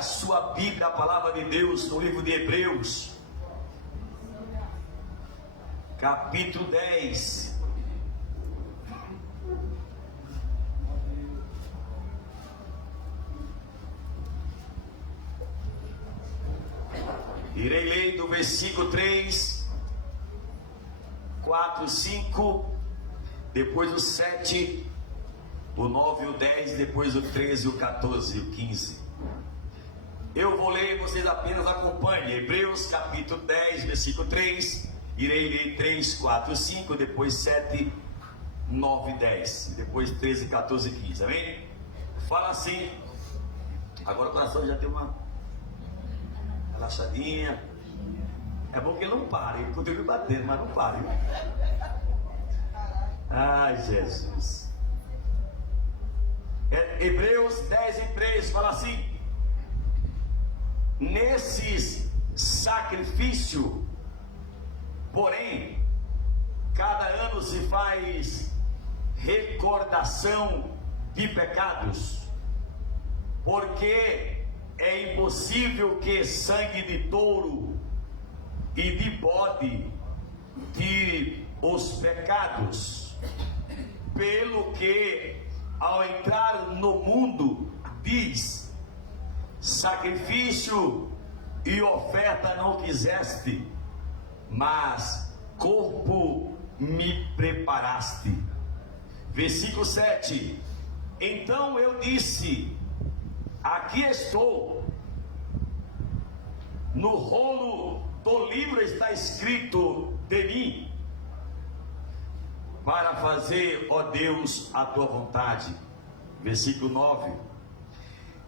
a sua Bíblia, a palavra de Deus, no livro de Hebreus, capítulo 10. Irei ler do versículo 3, 4, 5, depois o 7, o 9 e o 10, depois o 13, o 14 e o 15. Eu vou ler, vocês apenas acompanhem. Hebreus capítulo 10, versículo 3. Irei ler 3, 4, 5, depois 7, 9 e 10, depois 13, 14 e 15, amém? Fala assim. Agora o coração já tem uma relaxadinha. É bom que ele não pare, ele continua batendo, mas não pare. Ai, Jesus. Hebreus 10 e 3 fala assim: nesses sacrifício, porém, cada ano se faz recordação de pecados, porque é impossível que sangue de touro e de bode tire os pecados, pelo que ao entrar no mundo diz: sacrifício e oferta não quiseste, mas corpo me preparaste. Versículo 7: então eu disse: aqui estou. No rolo do livro está escrito de mim, para fazer, ó Deus, a tua vontade. Versículo 9: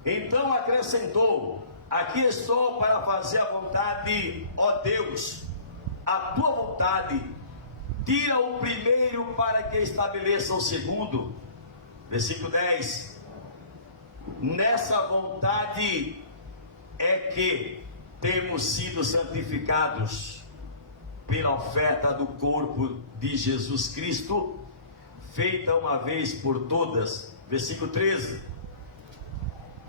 então acrescentou: aqui estou para fazer a vontade, ó Deus, a tua vontade. Tira o primeiro para que estabeleça o segundo. Versículo 10: nessa vontade é que temos sido santificados pela oferta do corpo de Jesus Cristo, feita uma vez por todas. Versículo 13: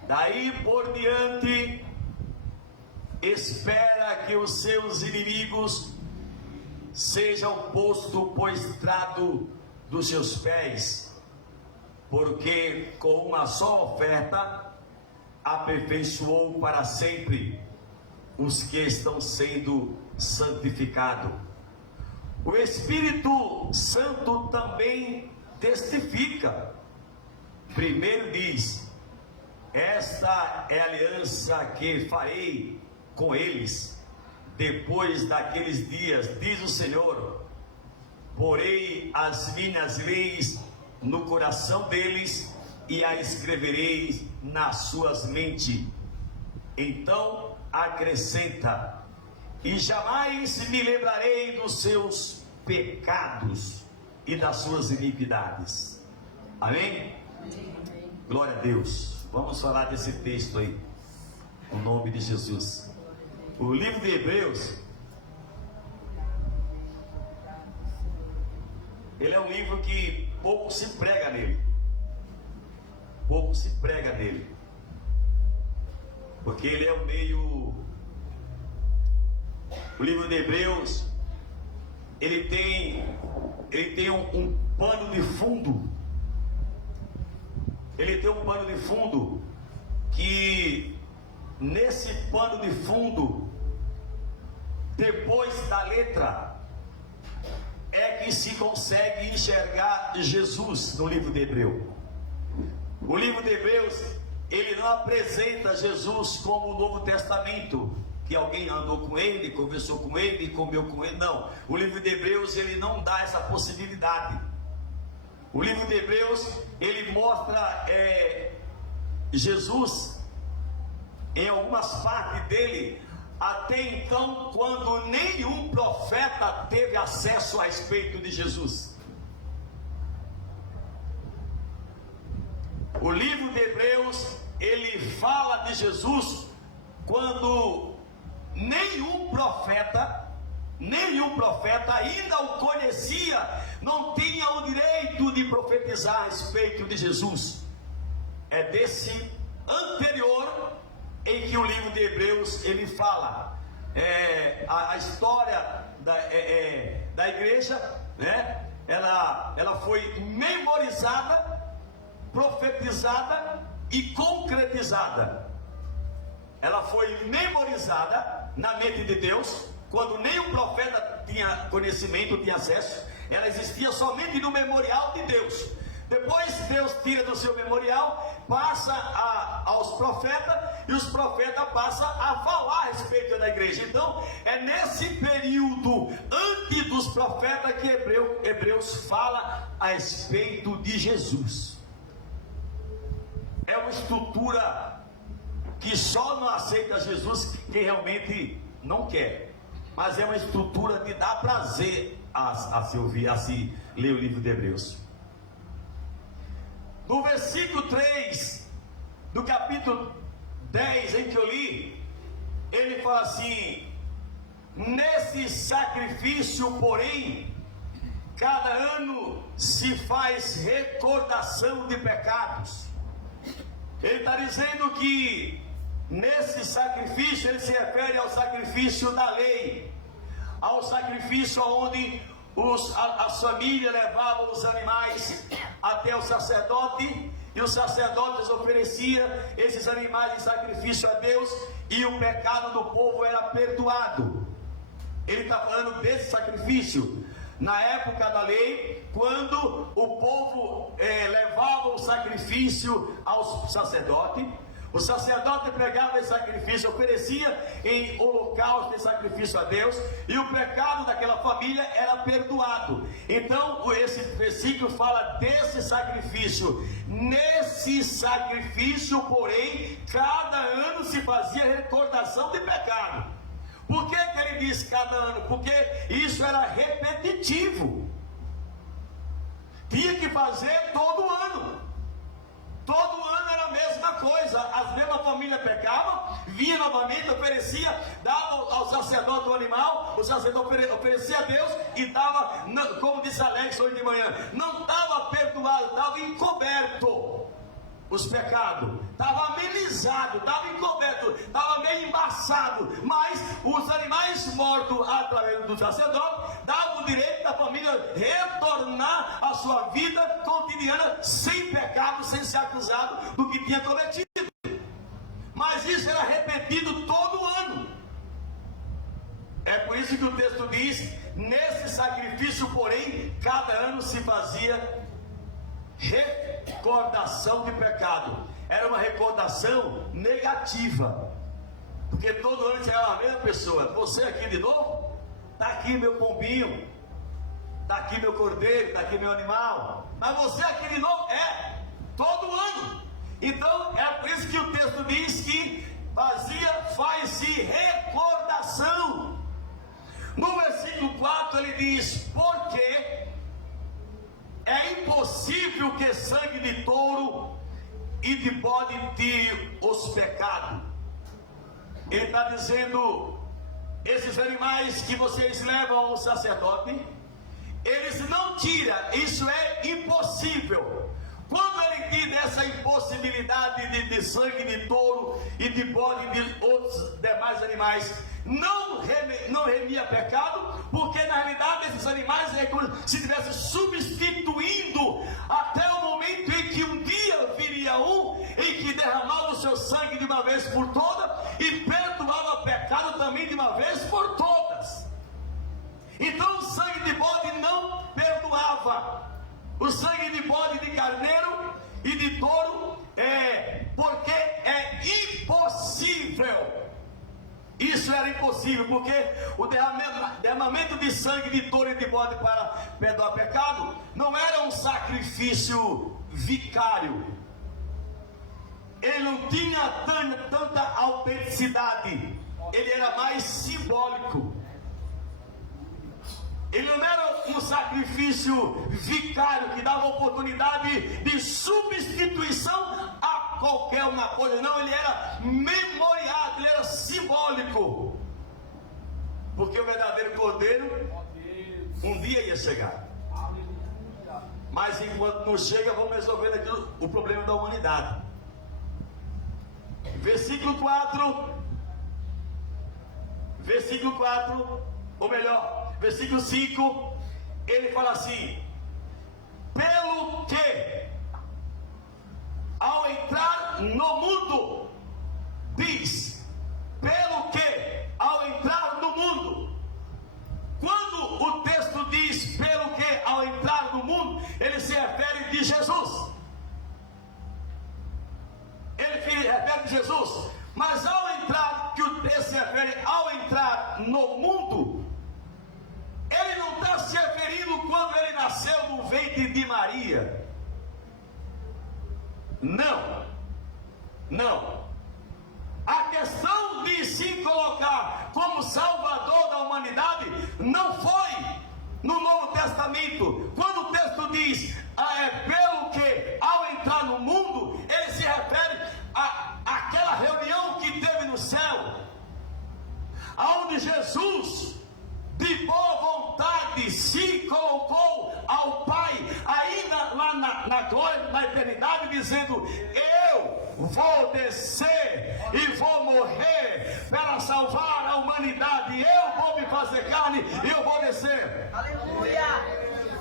daí por diante espera que os seus inimigos sejam postos por estrado dos seus pés, porque com uma só oferta aperfeiçoou para sempre os que estão sendo santificados. O Espírito Santo também testifica. Primeiro diz: esta é a aliança que farei com eles depois daqueles dias, diz o Senhor, porei as minhas leis no coração deles e a escreverei nas suas mentes. Então acrescenta: e jamais me lembrarei dos seus pecados e das suas iniquidades. Amém? Amém. Glória a Deus. Vamos falar desse texto aí, em nome de Jesus. O livro de Hebreus, ele é um livro que pouco se prega nele. Pouco se prega nele, porque ele é o livro de Hebreus, ele tem um pano de fundo. Ele tem um pano de fundo que, nesse pano de fundo, depois da letra, é que se consegue enxergar Jesus no livro de Hebreus. O livro de Hebreus, ele não apresenta Jesus como o Novo Testamento, que alguém andou com ele, conversou com ele, comeu com ele. Não, o livro de Hebreus, ele não dá essa possibilidade. O livro de Hebreus, ele mostra Jesus em algumas partes dele, até então, quando nenhum profeta teve acesso a respeito de Jesus. O livro de Hebreus, ele fala de Jesus quando nenhum profeta ainda o conhecia, não tinha o direito de profetizar a respeito de Jesus. É desse anterior em que o livro de Hebreus ele fala a história da igreja, né? Ela foi memorizada, profetizada e concretizada. Ela foi memorizada na mente de Deus, quando nem o profeta tinha conhecimento, tinha acesso. Ela existia somente no memorial de Deus. Depois Deus tira do seu memorial, passa aos profetas, e os profetas passam a falar a respeito da igreja. Então é nesse período antes dos profetas que Hebreus fala a respeito de Jesus. É uma estrutura que só não aceita Jesus quem realmente não quer, mas é uma estrutura que dá prazer a se ouvir, a se ler o livro de Hebreus. No versículo 3 do capítulo 10 em que eu li, ele fala assim: nesse sacrifício, porém, cada ano se faz recordação de pecados. Ele está dizendo que nesse sacrifício, ele se refere ao sacrifício da lei, ao sacrifício onde as famílias levavam os animais até o sacerdote, e os sacerdotes ofereciam esses animais em sacrifício a Deus, e o pecado do povo era perdoado. Ele está falando desse sacrifício na época da lei, quando o povo levava o sacrifício ao sacerdote. O sacerdote pegava esse sacrifício, oferecia em holocausto de sacrifício a Deus, e o pecado daquela família era perdoado. Então esse versículo fala desse sacrifício. Nesse sacrifício, porém, cada ano se fazia recordação de pecado. Por que ele diz cada ano? Porque isso era repetitivo. Tinha que fazer todo ano. Todo ano era a mesma coisa. As mesmas famílias pecavam, vinha novamente, oferecia, dava ao sacerdote o animal, o sacerdote oferecia a Deus e dava, como disse Alex hoje de manhã, não estava perdoado, estava encoberto os pecados, estava amenizado, estava encoberto, estava meio embaçado, mas os animais mortos através do sacerdote davam o direito da família retornar à sua vida cotidiana sem pecado, sem ser acusado do que tinha cometido. Mas isso era repetido todo ano. É por isso que o texto diz: nesse sacrifício, porém, cada ano se fazia recordação de pecado. Era uma recordação negativa, porque todo ano chegava a mesma pessoa: você aqui de novo? Está aqui meu pombinho, está aqui meu cordeiro, está aqui meu animal. Mas você aqui de novo? Todo ano. Então é por isso que o texto diz que faz-se recordação. No versículo 4 ele diz: porque é impossível que sangue de touro e de bode tire os pecados. Ele está dizendo: esses animais que vocês levam ao sacerdote, eles não tiram, isso é impossível. Quando ele diz essa impossibilidade de sangue de touro e de bode e de outros demais animais, não remia pecado, porque na realidade esses animais é como se estivesse substituindo até o momento em que um dia viria em que derramava o seu sangue de uma vez por todas e perdoava pecado também de uma vez por todas. Então o sangue de bode não perdoava. O sangue de bode, de carneiro e de touro porque é impossível. Isso era impossível, porque o derramamento de sangue de touro e de bode para perdoar pecado não era um sacrifício vicário. Ele não tinha tanta autenticidade, ele era mais simbólico. Ele não era um sacrifício vicário que dava oportunidade de substituição a qualquer uma coisa. Não, ele era memoriado, ele era simbólico. Porque o verdadeiro cordeiro um dia ia chegar. Mas enquanto não chega, vamos resolver aqui o problema da humanidade. versículo 4, ou melhor, versículo 5, ele fala assim: pelo que, ao entrar no mundo, diz, pelo que, ao entrar no mundo. Quando o texto diz pelo que, ao entrar no mundo, ele se refere de Jesus. Ele se refere de Jesus. Mas ao entrar, que o texto se refere ao entrar no mundo, ele não está se referindo quando ele nasceu no ventre de Maria. Não. A questão de se colocar como Salvador da humanidade não foi no Novo Testamento. Quando o texto diz pelo que, ao entrar no mundo, ele se refere àquela reunião que teve no céu, aonde Jesus, de boa vontade, se colocou ao Pai, ainda lá na glória, na eternidade, dizendo: eu vou descer e vou morrer para salvar a humanidade, eu vou me fazer carne e eu vou descer. Aleluia!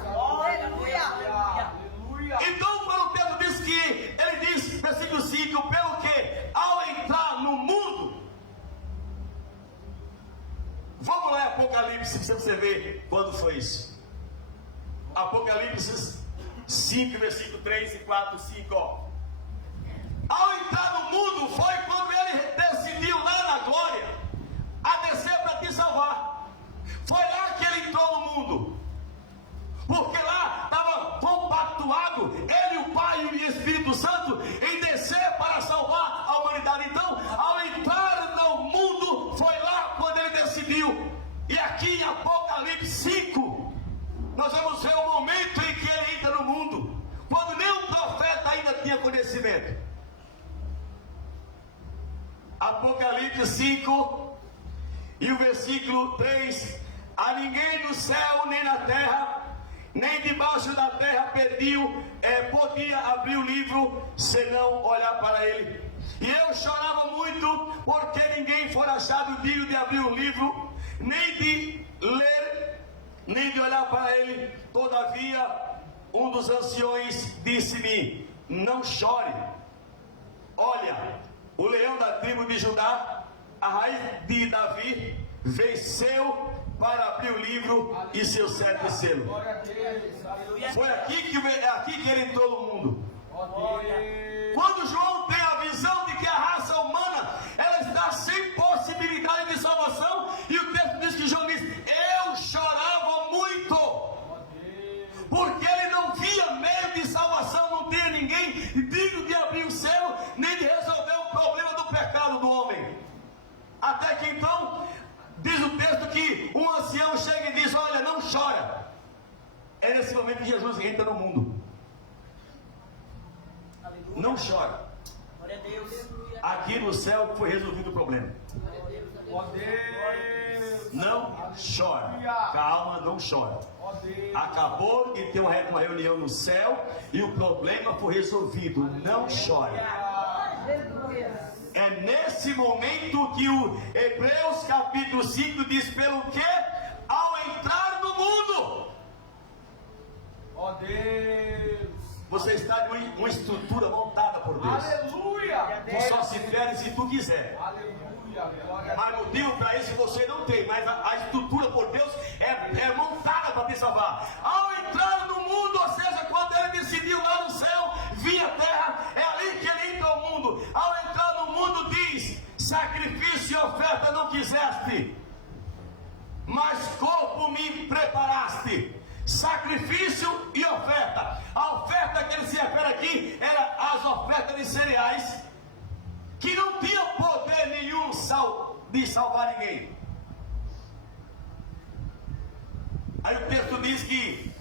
Aleluia! Então, quando o texto diz que, ele diz, versículo 5, pelo que, ao entrar no mundo. Vamos lá em Apocalipse, para você ver quando foi isso. Apocalipse 5, versículo 3 e 4, 5, ó. Ao entrar no mundo, foi quando ele decidiu lá na glória a descer para te salvar. Foi lá que ele entrou no mundo. Porque lá estava compactuado ele, o Pai e o Espírito Santo em descer para salvar a humanidade. Então, ao entrar no mundo, foi lá quando ele decidiu. E aqui em Apocalipse 5, nós vamos ver o momento em que ele entra no mundo, quando nenhum profeta ainda tinha conhecimento. Apocalipse 5 e o versículo 3: a ninguém no céu nem na terra, nem debaixo da terra podia abrir o livro, senão olhar para ele. E eu chorava muito, porque ninguém foi achado digno de abrir o livro, nem de ler, nem de olhar para ele. Todavia, um dos anciões disse-me: não chore. Olha, o leão da tribo de Judá, a raiz de Davi, venceu para abrir o livro e seus 7 selos. Foi aqui que ele entrou no mundo. Quando João tem a visão de que a raça humana ela está sem possibilidade de salvação, e o texto diz que João diz: eu chorava muito, porque ele não via meio de salvação, não tinha ninguém digno de abrir o céu, nem de resolver o problema do pecado do homem. Até que então, diz o texto que um ancião chega e diz: olha, não chora. É nesse momento que Jesus entra no mundo. Aleluia. Não chora. Glória a Deus. Aqui no céu foi resolvido o problema. Ó Deus. Não chora. Calma, não chora. Ó Deus. Acabou de ter uma reunião no céu e o problema foi resolvido. Não chora. Aleluia. É nesse momento que o Hebreus capítulo 5 diz: pelo que, ao entrar no mundo. Ó Deus. Você está de uma estrutura montada por Deus. Aleluia. Que só se fere se tu quiser. Aleluia. Glória a Mas motivo para isso você não tem. Mas a estrutura por Deus é montada para te salvar. Ao entrar no mundo, ou seja, quando ele decidiu lá no céu, via terra, é ali que ele entra no mundo. Ao entrar no mundo diz: sacrifício e oferta não quiseste, mas corpo me preparaste. Sacrifício e oferta. A oferta que ele se refere aqui era as ofertas de cereais, que não tinham poder nenhum de salvar ninguém. Aí o texto diz que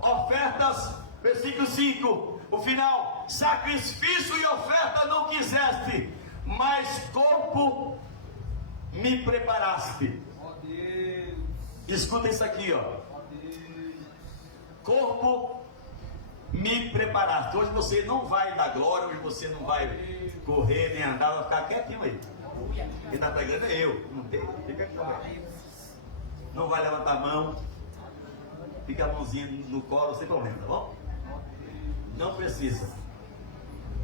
ofertas, versículo 5, o final: sacrifício e oferta não quiseste, mas corpo me preparaste. Ó Deus. Escuta isso aqui, ó. Ó Deus. Corpo me preparaste. Hoje você não vai dar glória, hoje você não vai correr nem andar, vai ficar quietinho aí. Quem está pregando é eu. Não tem, fica aqui. Não vai levantar a mão, fica a mãozinha no colo sem problema, tá bom? Não precisa.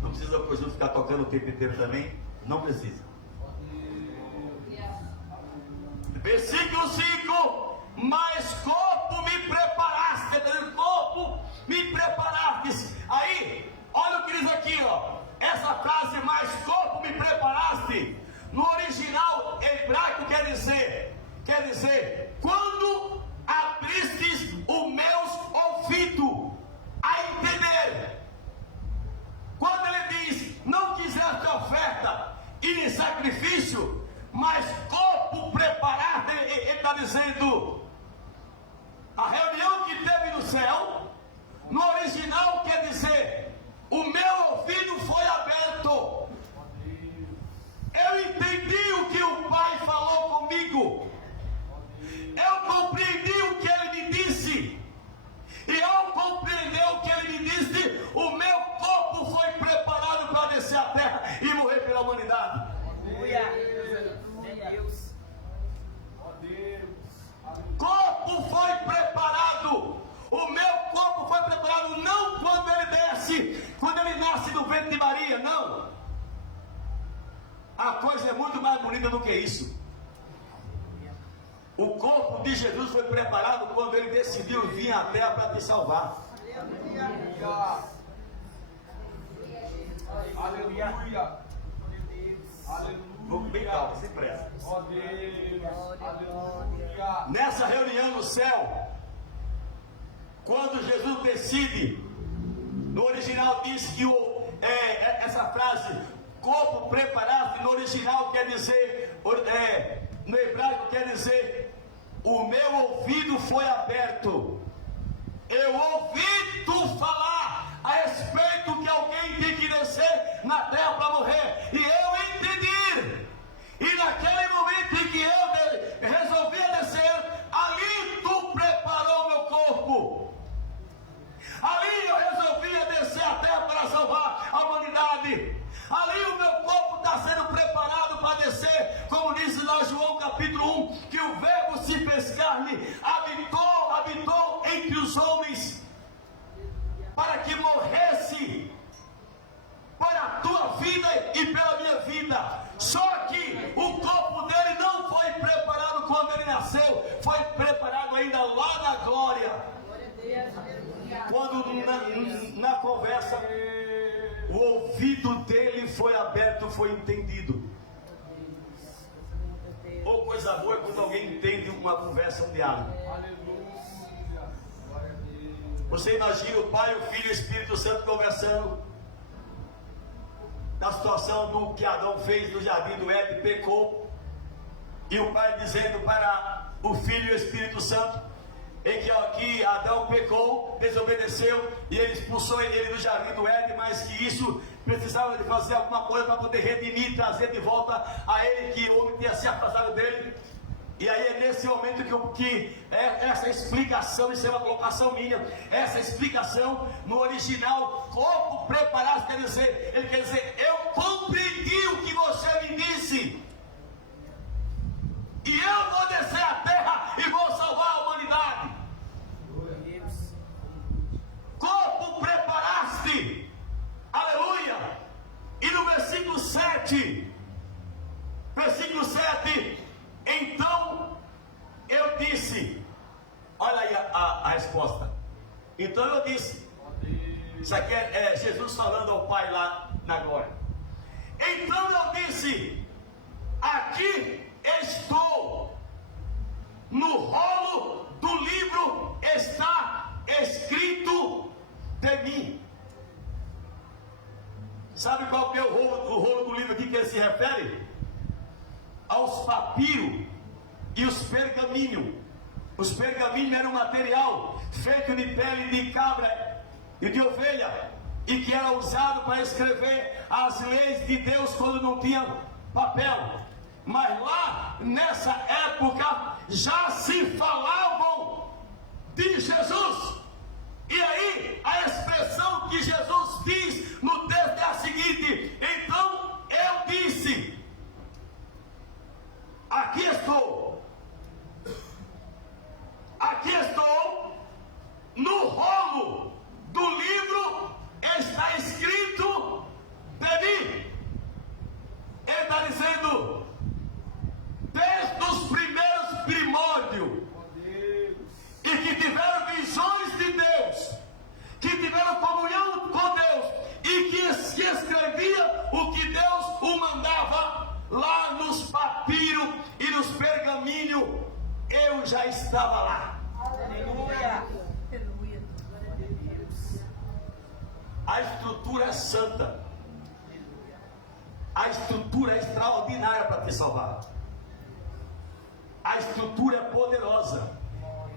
Não precisa o Jesus ficar tocando o tempo inteiro também. Não precisa. Versículo 5. Mas corpo me preparaste. Corpo me preparaste. Aí, olha o que diz aqui, ó. Essa frase, mas corpo me preparaste, no original hebraico quer dizer, quando abristes os meus ouvidos a entender. Quando ele diz, não quiseste oferta e nem sacrifício, mas corpo preparado, ele está dizendo, a reunião que teve no céu, no original quer dizer, o meu ouvido foi aberto. Eu entendi o que o Pai falou comigo. Eu compreendi o que Ele me disse. E ao compreender o que Ele me disse, o meu corpo foi preparado para descer a terra e morrer pela humanidade. Deus. Corpo foi preparado. O meu corpo foi preparado não quando ele desce, quando ele nasce do ventre de Maria, não. A coisa é muito mais bonita do que isso. O corpo de Jesus foi preparado quando ele decidiu vir à terra para te salvar. Aleluia. Aleluia. Vamos bem calmo, sem pressa. Ó Deus. Aleluia. Nessa reunião no céu, quando Jesus decide, no original diz que essa frase, corpo preparado, no original quer dizer, no hebraico quer dizer, o meu ouvido foi aberto. Eu ouvi tu falar a respeito que alguém tem que descer na terra para morrer. E eu entendi. E naquele momento em que eu resolvi descer, ali tu preparou meu corpo. Ali eu resolvi descer a terra para salvar a humanidade. Ali o meu corpo está sendo preparado para descer, como diz lá João capítulo 1, que o verbo se fez carne, habitou entre os homens, para que morresse para a tua vida e pela minha vida. Só que o corpo dele não foi preparado quando ele nasceu, foi preparado ainda lá na glória. Quando na conversa o ouvido dele foi aberto, foi entendido. Ou coisa boa é quando alguém entende uma conversa, um diálogo. Você imagina o Pai, o Filho e o Espírito Santo conversando da situação do que Adão fez no jardim do Éden, pecou, e o Pai dizendo para o Filho e o Espírito Santo em que Adão pecou, desobedeceu, e ele expulsou ele do jardim do Éden, mas que isso precisava de fazer alguma coisa para poder redimir, trazer de volta a ele, que o homem tinha se afastado dele. E aí é nesse momento que essa explicação, isso é uma colocação minha, essa explicação no original, corpo preparado, ele quer dizer, eu compreendi o que você me disse, e eu vou descer a terra e vou salvar a humanidade. Corpo preparaste, aleluia. E no versículo 7, então eu disse, olha aí a resposta. Então eu disse, isso aqui é Jesus falando ao Pai lá na glória. Então eu disse, aqui estou, no rolo do livro está escrito de mim. Sabe qual que é o rolo do livro aqui que ele se refere? Aos papiros e os pergaminhos. Os pergaminhos eram um material feito de pele de cabra e de ovelha, e que era usado para escrever as leis de Deus quando não tinha papel. Mas lá nessa época já se falavam de Jesus. E aí a expressão papiro e nos pergaminhos, eu já estava lá. Aleluia. A estrutura é santa. A estrutura é extraordinária para te salvar. A estrutura é poderosa.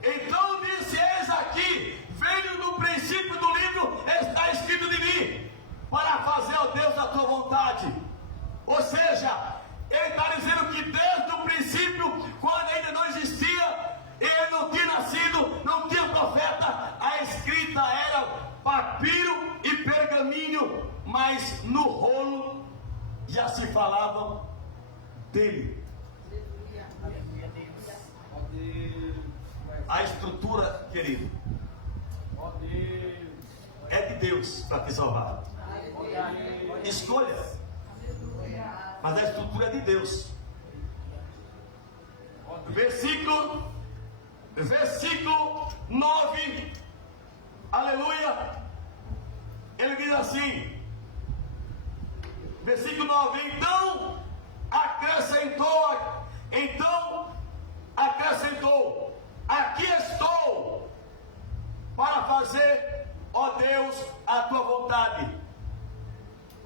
Então disse: eis aqui, veio no princípio do livro, está escrito de mim, para fazer, ó Deus, a tua vontade. Ou seja, ele está dizendo que desde o princípio, quando ainda não existia, ele não tinha nascido, não tinha profeta, a escrita era papiro e pergaminho, mas no rolo já se falava dele. A estrutura, querido, é de Deus para te salvar. Escolha, mas a estrutura é de Deus. Versículo 9, aleluia. Ele diz assim, versículo 9: então acrescentou, aqui estou para fazer, ó Deus, a tua vontade.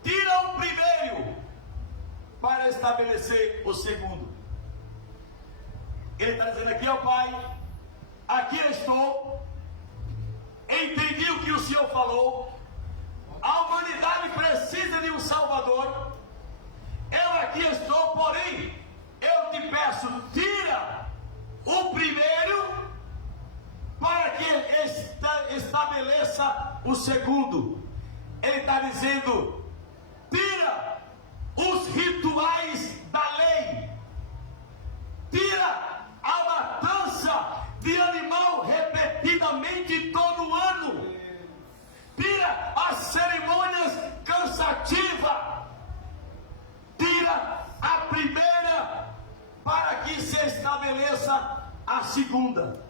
Tira o primeiro para estabelecer o segundo. Ele está dizendo aqui: ó Pai, aqui estou, entendi o que o Senhor falou, a humanidade precisa de um Salvador, eu aqui estou, porém, eu te peço, tira o primeiro para que estabeleça o segundo. Ele está dizendo: tira os rituais da lei, tira a matança de animal repetidamente todo ano, tira as cerimônias cansativas, tira a primeira para que se estabeleça a segunda.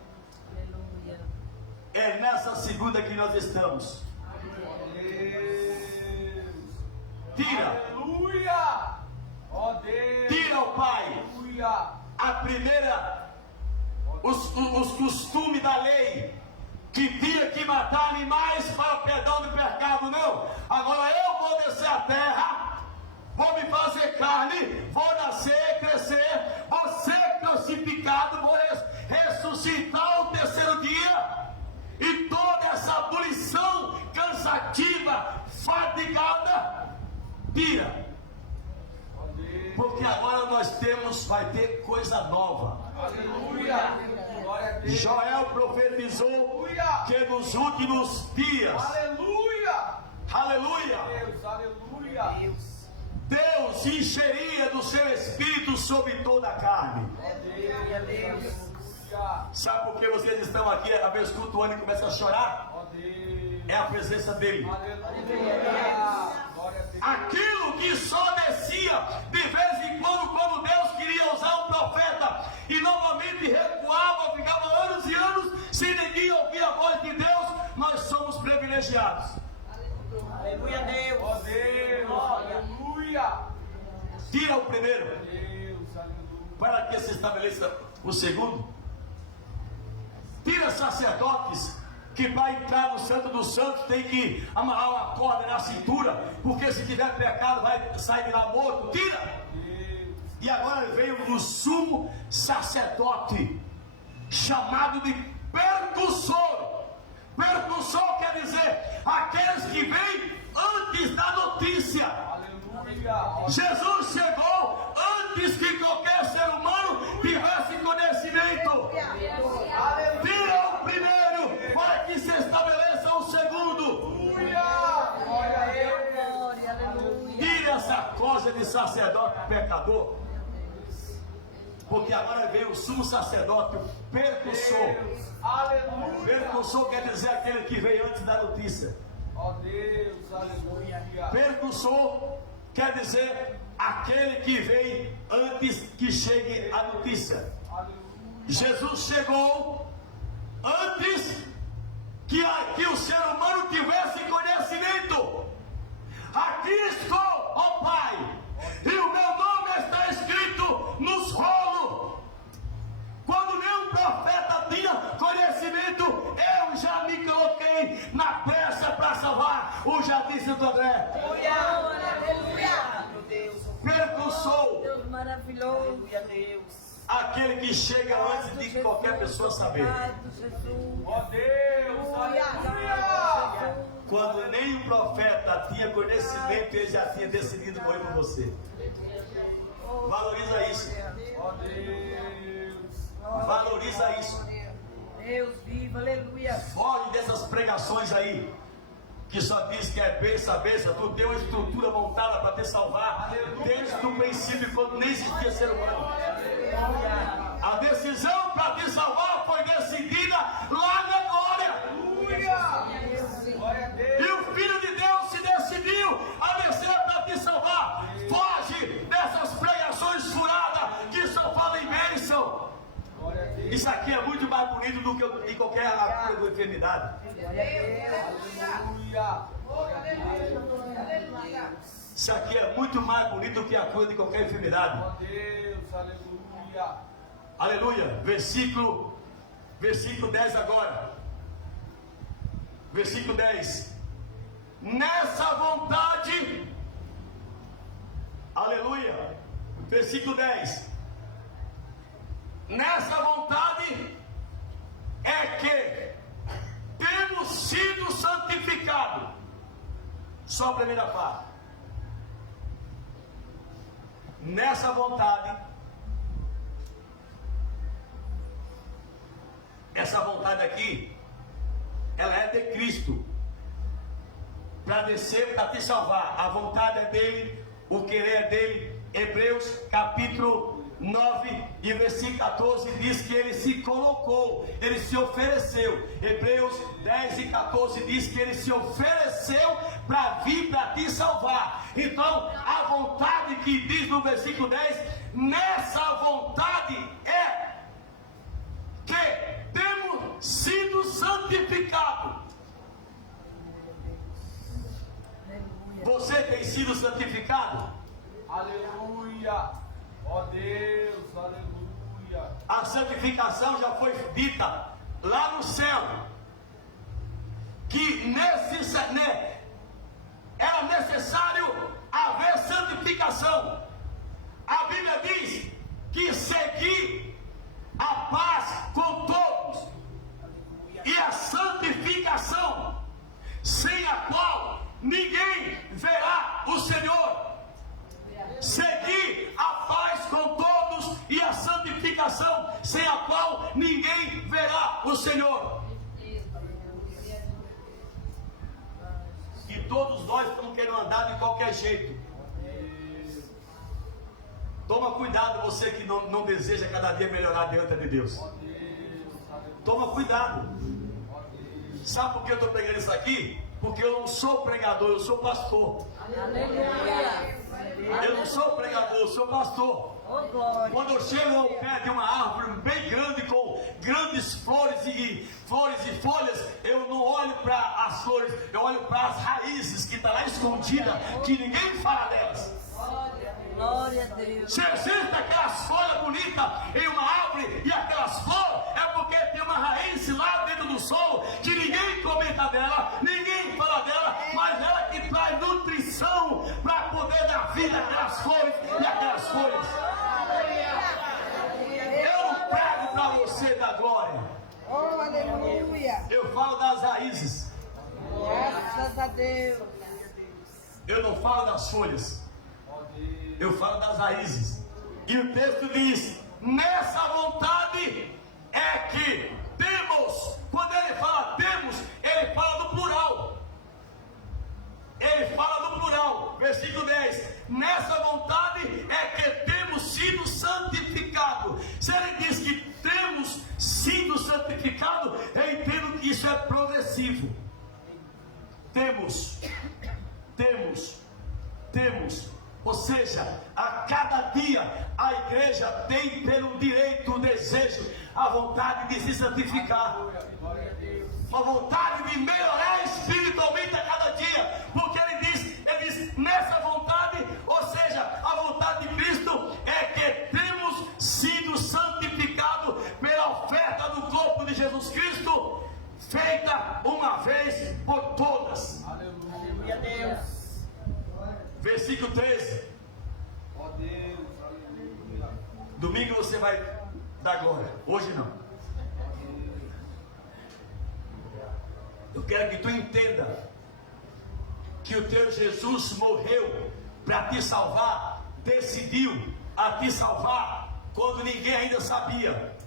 É nessa segunda que nós estamos. Tira, Aleluia! Ó Deus! tira, o Pai, Aleluia! a primeira, os costumes da lei, que tinha que matar animais para o perdão do pecado. Não, agora eu vou descer a terra, vou me fazer carne, vou nascer, crescer, vou ser crucificado, vou ressuscitar o terceiro dia, e toda essa abolição cansativa, fatigada, tira, porque agora vai ter coisa nova. Aleluia! Glória a Deus! Joel profetizou que nos últimos dias, Aleluia! aleluia, Deus, aleluia! Deus encheria do seu espírito sobre toda a carne. Ó Deus! Sabe por que vocês estão aqui, a vez cultuando e começam a chorar? Ó Deus! É a presença dele. Aleluia! Glória a Deus! Aquilo que só descia de vez em quando Deus queria usar um profeta, e novamente recuava, ficava anos e anos sem ninguém ouvir a voz de Deus. Nós somos privilegiados. Aleluia, Deus. Ó Deus! Aleluia! Tira o primeiro Deus, aleluia! para que se estabeleça o segundo. Tira sacerdotes que vai entrar no Santo dos Santos, tem que amarrar uma corda na cintura, porque se tiver pecado vai sair de lá morto. Tira! E agora veio o sumo sacerdote, chamado de percussor. Percussor quer dizer aqueles que vêm antes da notícia. Aleluia! Jesus chegou antes que qualquer ser humano tivesse conhecimento. Tira o primeiro para que se estabeleça o segundo. Aleluia! Glória a Deus! Tira essa coisa de sacerdote pecador, porque agora veio o sumo sacerdote, o percussor. Aleluia! Percussor quer dizer aquele que veio antes da notícia. Ó Deus, aleluia! Percussor quer dizer aquele que vem antes que chegue a notícia. Aleluia! Jesus chegou antes que o ser humano tivesse conhecimento. Aqui estou, ó Pai, e o meu nome está escrito no Aleluia, Deus. Aquele que chega antes de qualquer pessoa saber. Ó Deus, aleluia. Quando nem o profeta tinha conhecimento, ele já tinha decidido morrer por você. Valoriza isso. Ó Deus. Valoriza isso. Deus vivo, aleluia. Foge dessas pregações aí, que só diz que é benção. Tu tem uma estrutura montada para te salvar. Desde o princípio, quando nem existia ser humano. A decisão para te salvar foi decidida lá na glória. Glória a Deus. E o Filho de Deus se decidiu a descer para te salvar. Foge dessas pregações furadas que só falam em bênção. Glória a Deus. Isso aqui é muito mais bonito do que de qualquer cura da enfermidade. Aleluia. Glória a Deus. Isso aqui é muito mais bonito do que a cura de qualquer enfermidade. Ó Deus, aleluia. Aleluia. Versículo 10 agora. Versículo 10. Nessa vontade. Aleluia. Versículo 10. Nessa vontade é que temos sido santificados. Só a primeira parte. Nessa vontade. Essa vontade aqui, ela é de Cristo, para descer, para te salvar. A vontade é dele, o querer é dele. Hebreus capítulo 9 e versículo 14 diz que ele se colocou, ele se ofereceu. Hebreus 10 e 14 diz que ele se ofereceu para vir para te salvar. Então a vontade que diz no versículo 10, nessa vontade é que temos sido santificados. Você tem sido santificado? Aleluia. Ó Deus, aleluia. A santificação já foi dita lá no céu, que era necessário haver santificação. A Bíblia diz que seguir a paz com todos e a santificação, sem a qual ninguém verá o Senhor. Seguir a paz com todos e a santificação, sem a qual ninguém verá o Senhor. E todos nós estamos querendo andar de qualquer jeito. Toma cuidado, você que não deseja cada dia melhorar diante de Deus. Toma cuidado. Sabe por que eu estou pregando isso aqui? Porque eu não sou pregador, eu sou pastor. Aleluia. Eu não sou pregador, eu sou pastor. Quando eu chego ao pé de uma árvore bem grande, com grandes flores e folhas, eu não olho para as flores, eu olho para as raízes que estão lá escondidas, que ninguém fala delas. Glória a Deus. Se existe aquelas folhas bonitas em uma árvore e aquelas flores, é porque tem uma raiz lá dentro do solo que ninguém comenta dela, ninguém fala dela, mas ela que traz nutrição para poder dar vida àquelas flores e aquelas folhas. Eu não prego para você da glória. Oh, aleluia. Eu falo das raízes. Graças a Deus. Eu não falo das folhas. Eu falo das raízes. E o texto diz: nessa vontade é que temos. Quando ele fala temos, ele fala do plural. Ele fala do plural. Versículo 10. Nessa vontade é que temos sido santificados. Se ele diz que temos sido santificados, eu entendo que isso é progressivo. Temos. Ou seja, a cada dia a igreja tem pelo direito, o desejo, a vontade de se santificar, a vontade de melhorar espiritualmente a cada dia, porque ele diz nessa vontade, ou seja, a vontade de Cristo é que temos sido santificados pela oferta do corpo de Jesus Cristo, feita uma vez por todas. Aleluia. Deus. Versículo 13. Ó Deus, aleluia. Domingo você vai dar glória. Hoje não. Eu quero que tu entenda que o teu Jesus morreu para te salvar, decidiu a te salvar quando ninguém ainda sabia.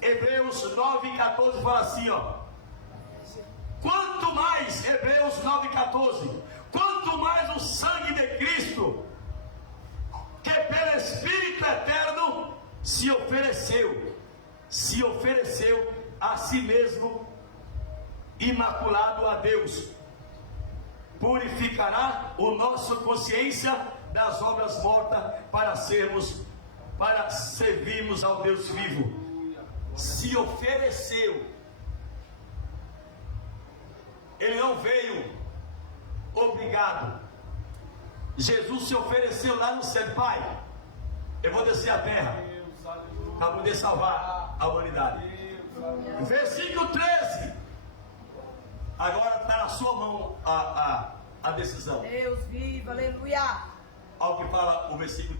Hebreus 9,14 fala assim, ó. Quanto mais, Hebreus 9,14, quanto mais o sangue de Cristo, que pelo Espírito Eterno se ofereceu a si mesmo, imaculado a Deus, purificará o nosso consciência das obras mortas para servirmos ao Deus vivo. Se ofereceu. Ele não veio obrigado. Jesus se ofereceu lá no céu. Pai, eu vou descer a terra para poder salvar a humanidade. Versículo 13. Agora está na sua mão a decisão. Deus vivo, aleluia. Algo que fala o versículo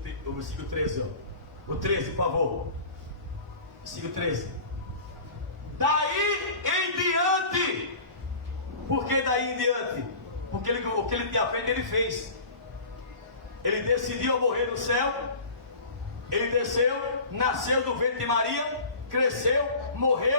13, ó. O 13, por favor. Versículo 13. Daí em diante. Por que daí em diante? Porque o que ele tinha feito, ele fez. Ele decidiu morrer no céu. Ele desceu, nasceu do ventre de Maria, cresceu, morreu,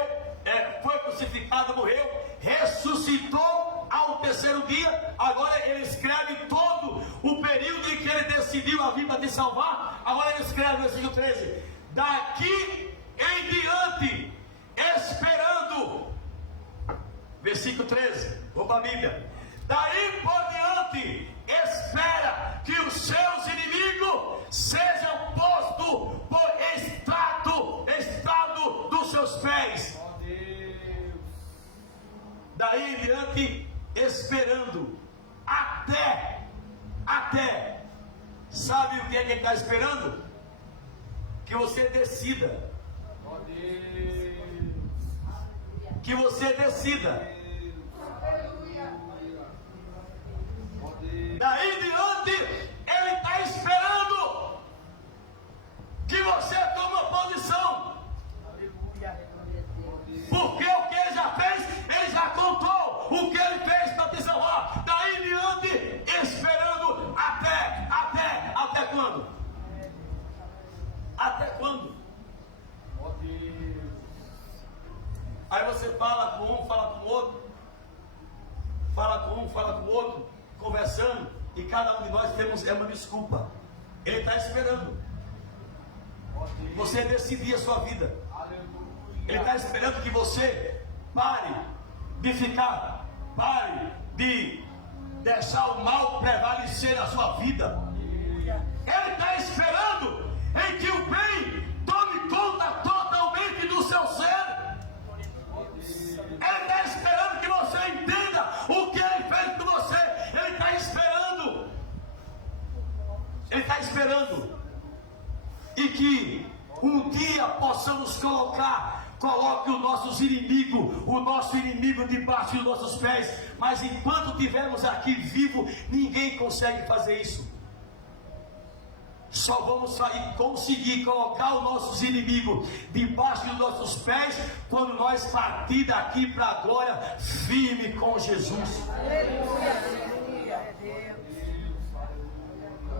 foi crucificado, morreu, ressuscitou ao terceiro dia. Agora ele escreve todo o período em que ele decidiu a vir para te salvar. Agora ele escreve no versículo 13: daqui em diante, esperando. Versículo 13, vou para a Bíblia. Daí por diante, espera que os seus inimigos sejam postos por estrado dos seus pés. Daí em diante, esperando, até, sabe o que é que ele está esperando? Que você decida. Que você decida. Daí em diante, ele está esperando que você tome uma posição. Porque o que ele já fez, ele já contou o que ele fez para te salvar. Daí em diante, esperando até quando? Até quando? Aí você fala com um, fala com o outro, conversando, e cada um de nós temos uma desculpa. Ele está esperando você decidir a sua vida. Ele está esperando que você pare de deixar o mal prevalecer na sua vida. Ele está esperando em que o bem tome conta totalmente do seu ser. Ele está esperando que você entenda o que ele fez por você. Ele está esperando. E que um dia possamos coloque o nosso inimigo debaixo dos nossos pés. Mas enquanto estivermos aqui vivos, ninguém consegue fazer isso. Só vamos conseguir colocar os nossos inimigos debaixo dos nossos pés quando nós partir daqui para a glória firme com Jesus.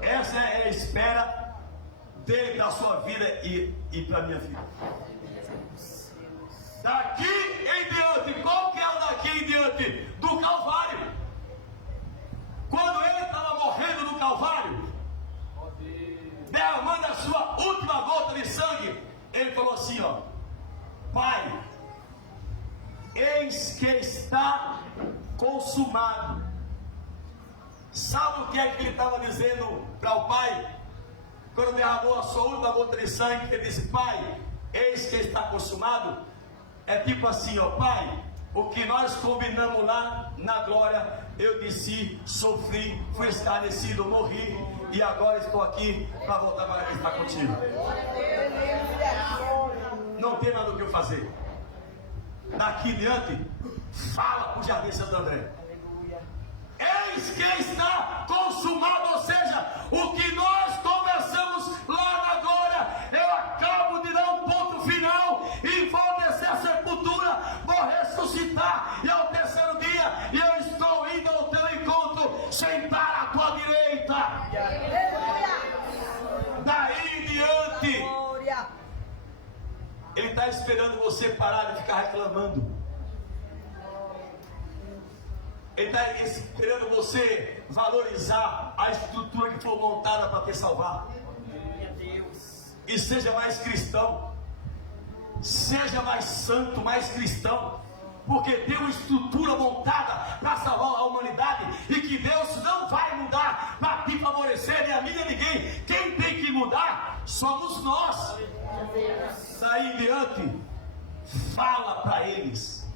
Essa é a espera dele para a sua vida e para a minha vida. Daqui em diante, qual que é o daqui em diante? Do Calvário. Quando ele estava morrendo no Calvário, derramando a sua última gota de sangue, ele falou assim, ó: Pai, eis que está consumado. Sabe o que é que ele estava dizendo para o Pai? Quando derramou a sua última gota de sangue, ele disse: Pai, eis que está consumado. É tipo assim, ó: Pai, o que nós combinamos lá na glória, eu disse, sofri, fui escarnecido, morri, e agora estou aqui para voltar para estar contigo. Não tem nada o que eu fazer. Daqui em diante, fala para o Jardim Santo André. Eis que está consumado, ou seja, o que nós conversamos lá na glória Ele está esperando você parar de ficar reclamando. Ele está esperando você valorizar a estrutura que foi montada para te salvar. E seja mais cristão. Seja mais santo, mais cristão. Porque tem uma estrutura montada para salvar a humanidade. E que Deus não vai mudar para te favorecer, nem a mim nem a ninguém. Quem tem que mudar somos nós. Daí em diante, fala para eles.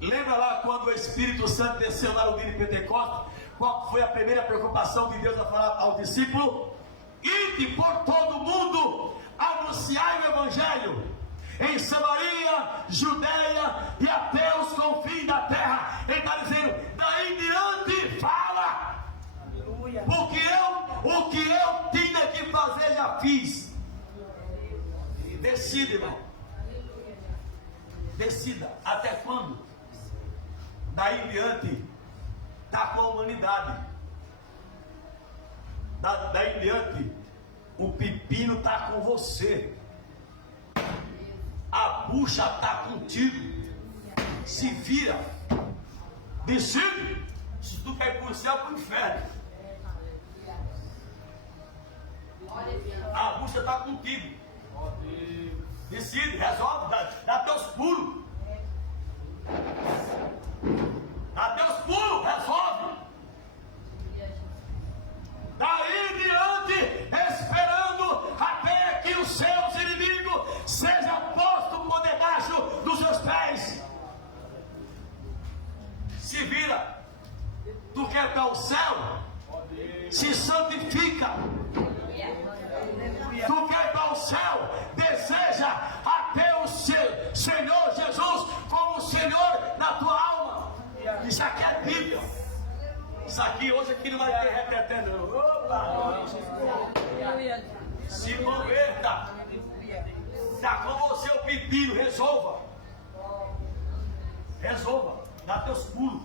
Lembra lá quando o Espírito Santo desceu lá no dia de Pentecostes? Qual foi a primeira preocupação de Deus a falar ao discípulo? Ide por todo mundo, anunciai o Evangelho em Samaria, Judeia e até os confins da terra. Ele está dizendo, daí em diante fala. Porque o que eu tinha que fazer já fiz. Decida, irmão. Decida. Até quando? Daí em diante, está com a humanidade. Daí em diante, o pepino está com você. A bucha está contigo. Se vira. Decide. Se tu quer ir para o céu, para o inferno. A bucha está contigo. Decide, resolve, dá teus pulos. Dá teus pulos, resolve. Daí em diante, esperando até que os seus inimigos sejam postos por debaixo dos seus pés. Se vira. Tu quer para o céu? Se santifica. Tu quer para o céu? Deseja até o Senhor Jesus como Senhor na tua alma. Isso aqui é Bíblia. Isso aqui hoje aqui não vai ter repetendo. Opa! Se converta. Está com você o pepino. Resolva. Resolva. Dá teus pulos.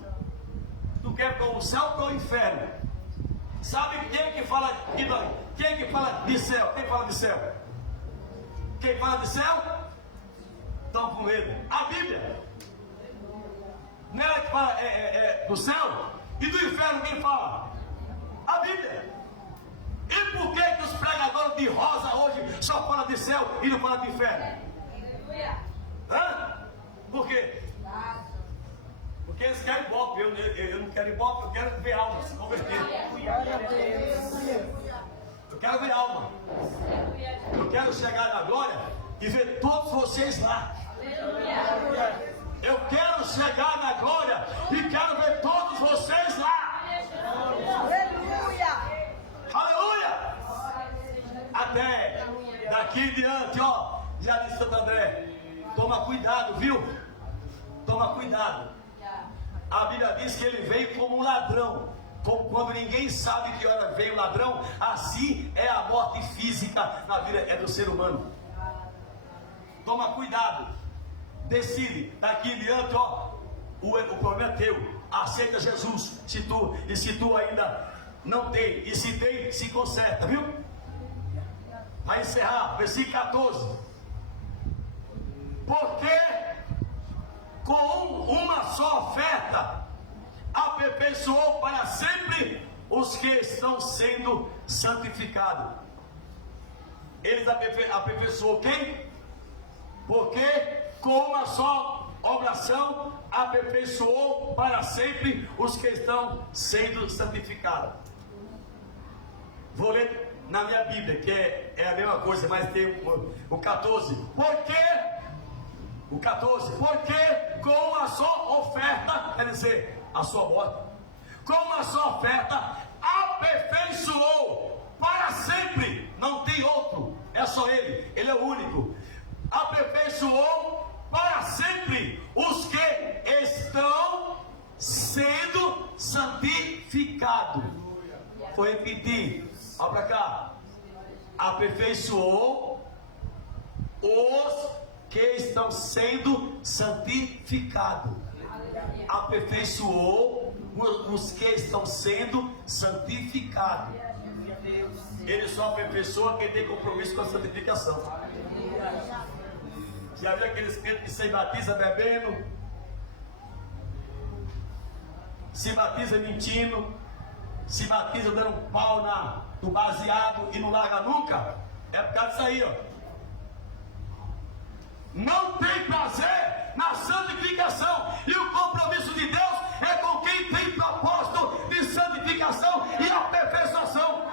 Tu quer para o céu ou para o inferno? Sabe quem que fala de céu? Quem fala de céu? Quem fala de céu? Estão com medo. A Bíblia. Não é ela que fala do céu? E do inferno quem fala? A Bíblia. E por que os pregadores de rosa hoje só falam de céu e não falam de inferno? Hã? Por quê? Porque eles querem ibope. Eu não quero ibope, eu quero ver alma se converter. Eu quero ver alma. Eu quero chegar na glória e ver todos vocês lá. Eu quero chegar na glória e quero ver todos vocês lá. Aleluia! Aleluia! Até daqui em diante, ó, já disse Santo André, toma cuidado, viu? Toma cuidado. A Bíblia diz que ele veio como um ladrão. Como quando ninguém sabe que hora veio o ladrão, assim é a morte física na vida do ser humano. Toma cuidado. Decide, daqui em diante, ó, o problema é teu. Aceita Jesus. Se tu ainda não tem, e se tem, se conserta, viu? Vai encerrar, versículo 14. Porque com uma só oferta aperfeiçoou para sempre os que estão sendo santificados. Eles aperfeiçoou quem? Porque com uma só oração aperfeiçoou para sempre os que estão sendo santificados. Vou ler na minha Bíblia, que é a mesma coisa, mas tem o 14. O 14, porque com uma só oferta, quer dizer, a sua morte, com uma só oferta, aperfeiçoou para sempre, não tem outro, é só ele é o único, aperfeiçoou para sempre os que estão sendo santificados. Vou repetir, olha para cá, aperfeiçoou os que estão sendo santificados. Aperfeiçoou os que estão sendo santificados. Ele só aperfeiçoa quem tem compromisso com a santificação. Já viu aqueles crentes que se batiza bebendo, se batiza mentindo, se batiza dando um pau no baseado e não larga nunca? É por causa disso aí, ó. Não tem prazer na santificação, e o compromisso de Deus é com quem tem propósito de santificação e aperfeiçoação.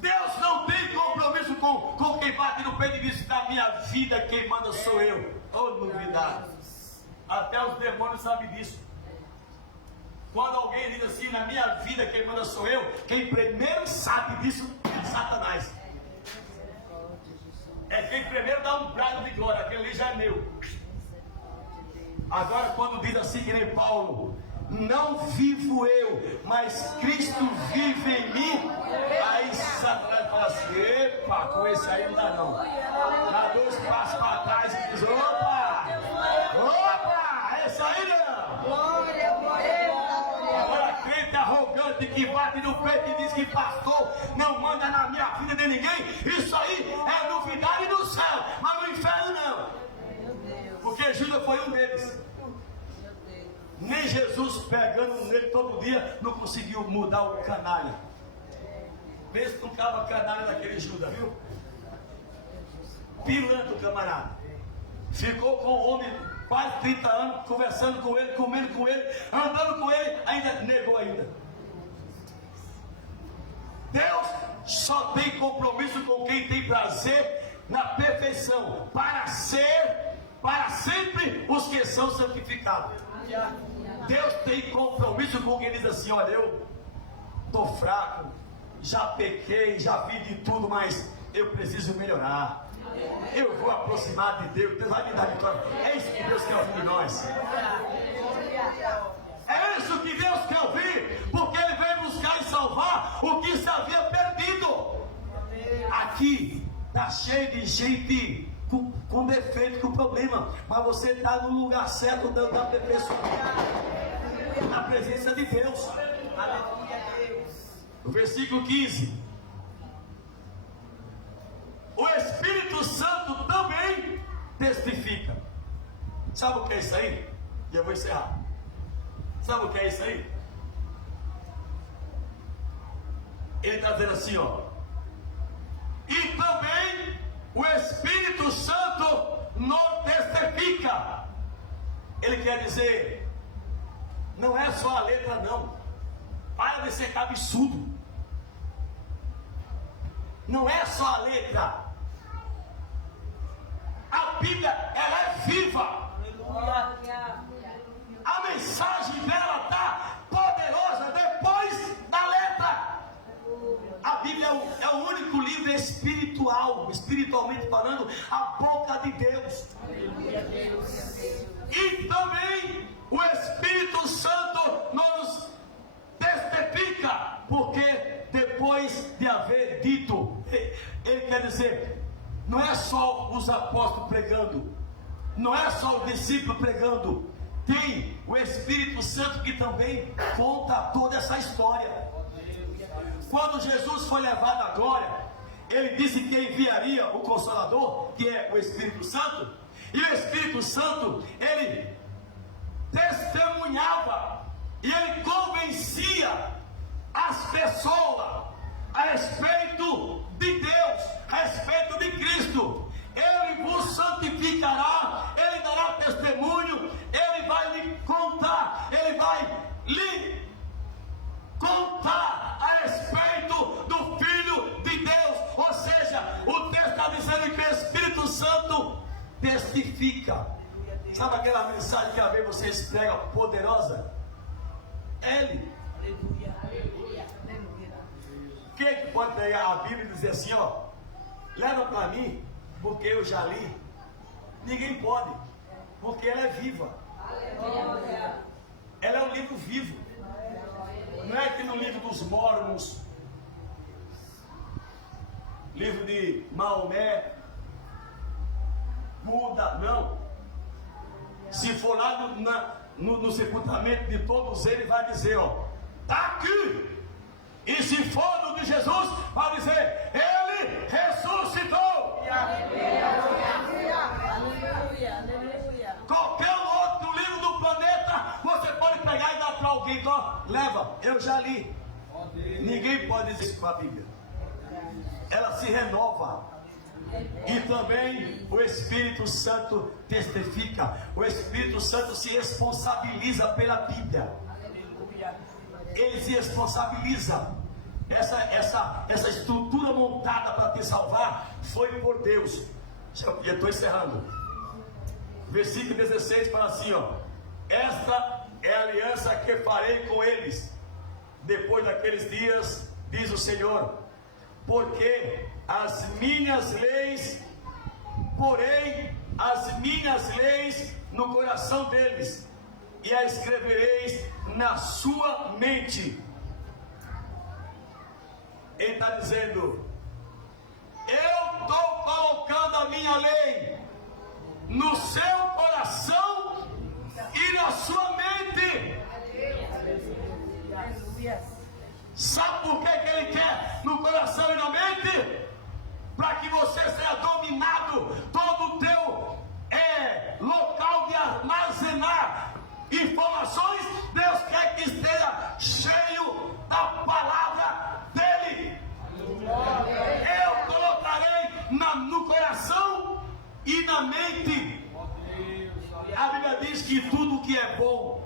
Deus não tem compromisso com quem bate no peito e diz: da minha vida quem manda sou eu. Oh, novidade! Até os demônios sabem disso. Quando alguém diz assim: na minha vida quem manda sou eu, quem primeiro sabe disso é Satanás. É quem primeiro dá um brado de glória, aquele ali já é meu. Agora, quando diz assim, que nem Paulo: não vivo eu, mas Cristo vive em mim. Aí Satanás fala assim: epa, com esse aí não dá não. Dá 2 passos para trás e diz: opa, esse aí não. Agora, crente arrogante que bate no peito e diz que pastor não manda na minha vida de ninguém, isso aí é novidade no céu, mas no inferno não. Porque Judas foi um deles. Nem Jesus pegando nele todo dia não conseguiu mudar o canalha. Pensa que um cara canalha daquele Judas, viu? Pilantra o camarada. Ficou com o homem quase 30 anos, conversando com ele, comendo com ele, andando com ele, ainda negou ainda. Deus só tem compromisso com quem tem prazer na perfeição, para sempre os que são santificados. Deus tem compromisso com quem diz assim: olha, eu estou fraco, já pequei, já vi de tudo, mas eu preciso melhorar. Eu vou aproximar de Deus, Deus vai me dar vitória. É isso que Deus quer ouvir de nós. É isso que Deus quer ouvir, porque Ele veio buscar e salvar o que se havia perdido. Aqui está cheio de gente com defeito, com problema, mas você está no lugar certo, dando a perfeição, na presença de Deus. No versículo 15: o Espírito Santo também testifica. Sabe o que é isso aí? E eu vou encerrar. Sabe o que é isso aí? Ele está dizendo assim, ó: e também o Espírito Santo nos testifica. Ele quer dizer, não é só a letra não. Para de ser cabeçudo. Não é só a letra. A Bíblia, ela é viva. A mensagem dela está poderosa depois da letra. A Bíblia é o único livro espiritual, espiritualmente falando, a boca de Deus. E também o Espírito Santo nos testifica, porque depois de haver dito, ele quer dizer, não é só os apóstolos pregando, não é só o discípulo pregando, tem o Espírito Santo que também conta toda essa história. Quando Jesus foi levado à glória, ele disse que enviaria o Consolador, que é o Espírito Santo, e o Espírito Santo, ele testemunhava e ele convencia as pessoas a respeito de Deus, a respeito de Cristo. Ele vos santificará, ele dará testemunho, ele vai lhe contar, ele vai lhe contar a respeito do Filho de Deus. Ou seja, o texto está dizendo que o Espírito Santo testifica. Sabe aquela mensagem que a vez vocês pregam poderosa? Ele. Quem pode pegar a Bíblia e dizer assim, ó, leva para mim, porque eu já li? Ninguém pode, porque ela é viva. Ela é um livro vivo. Não é que no livro dos Mormons, livro de Maomé, Buda, não. Se for lá no sepultamento de todos eles, vai dizer, ó, está aqui E se for no de Jesus, vai dizer: Ele ressuscitou. Qualquer outro livro do planeta, você pode pegar e dar para alguém. Então, leva, eu já li. Ninguém pode dizer isso com a Bíblia. Ela se renova. E também o Espírito Santo testifica. O Espírito Santo se responsabiliza pela Bíblia. Ele se responsabiliza. Essa estrutura montada para te salvar foi por Deus. Eu estou encerrando. Versículo 16 fala assim, ó: esta é a aliança que farei com eles depois daqueles dias, diz o Senhor, porque as minhas leis, porém as minhas leis no coração deles, e a escrevereis na sua mente. Ele está dizendo: eu estou colocando a minha lei no seu coração e na sua mente. Sabe por que ele quer no coração e na mente? Para que você seja dominado, todo o teu local de armazenar informações. Deus quer que esteja cheio da palavra dele. Eu colocarei no coração e na mente. A Bíblia diz que tudo que é bom,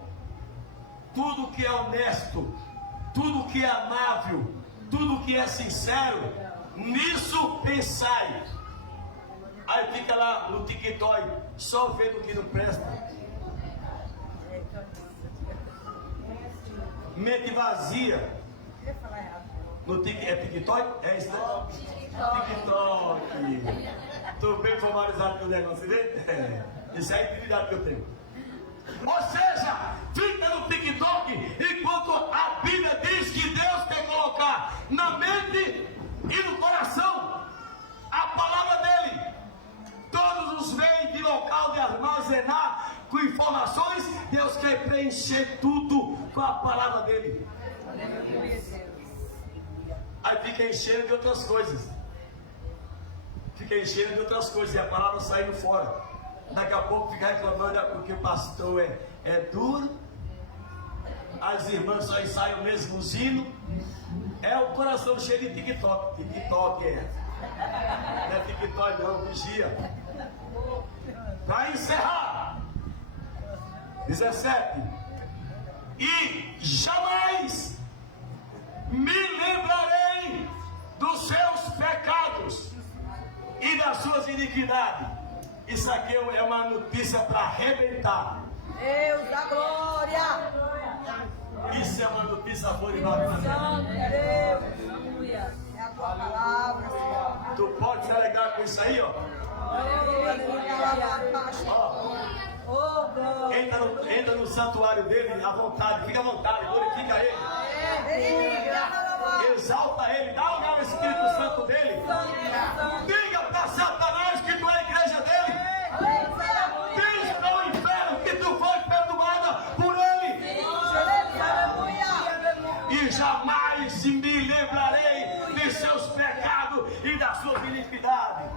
tudo que é honesto, tudo que é amável, tudo que é sincero, nisso pensai. Aí fica lá no TikTok, só vendo o que não presta. Mente vazia. No TikTok? É isso, né? TikTok. Estou bem formalizado com o negócio, vê? Isso é a intimidade que eu tenho. Ou seja, fica no TikTok enquanto a Bíblia diz que Deus quer colocar na mente e no coração a palavra dele. Todos os meios de local de armazenar com informações, Deus quer preencher tudo com a palavra dele. Aí fica enchendo de outras coisas. Fica enchendo de outras coisas e a palavra saindo fora. Daqui a pouco fica reclamando porque o pastor é duro, as irmãs só ensaiam o mesmo hino. É o coração cheio de TikTok. TikTok não é TikTok não, vigia. Para encerrar, 17: e jamais me lembrarei dos seus pecados e das suas iniquidades. Isso aqui é uma notícia para arrebentar. Deus da glória. Isso é uma notícia boa de bacana. Deus. É a tua palavra. Tu pode se alegrar com isso aí, ó. Entra no santuário dele à vontade, fica à vontade, glorifica ele. Exalta ele, dá lugar ao Espírito Santo dele. Diga para Satanás que tu é a igreja dele. Diz para o inferno que tu foi perdoada por ele. E jamais me lembrarei de seus pecados e das suas iniquidades.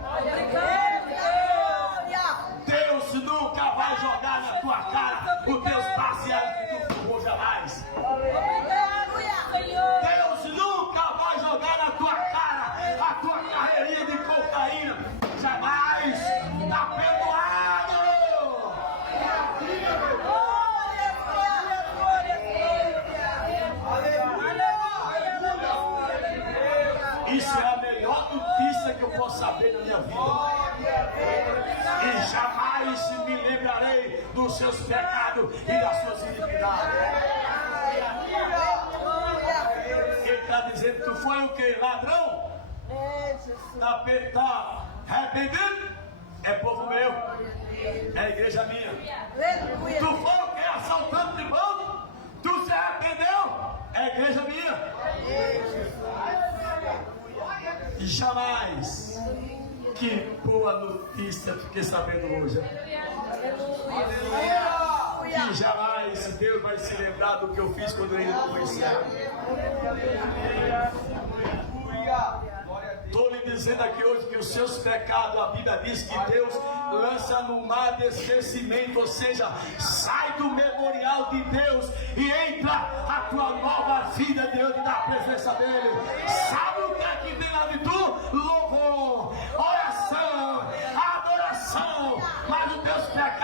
Deus nunca vai jogar na tua cara os teus parciais que tu fumou jamais. Deus nunca vai jogar na tua cara a tua carreirinha de cocaína. Jamais. Está perdoado. Isso é a melhor notícia que eu posso saber na minha vida. E jamais me lembrarei dos seus pecados e das suas iniquidades. Ele está dizendo que tu foi o que? Ladrão? Está arrependido? É povo meu. É a igreja minha. Tu foi o que? Assaltante de banco? Tu se arrependeu? É a igreja minha. E jamais. Que boa notícia fiquei sabendo hoje. Que jamais esse Deus vai se lembrar do que eu fiz quando ele não conhecia. Aleluia. Glória a Deus. Estou lhe dizendo aqui hoje que os seus pecados, a Bíblia diz que Deus lança no mar de esquecimento, ou seja, sai do memorial de Deus e entra a tua nova vida diante da presença dele. Sabe o que é que vem lá de tu? Louvor, oração, adoração, mas os teus pecados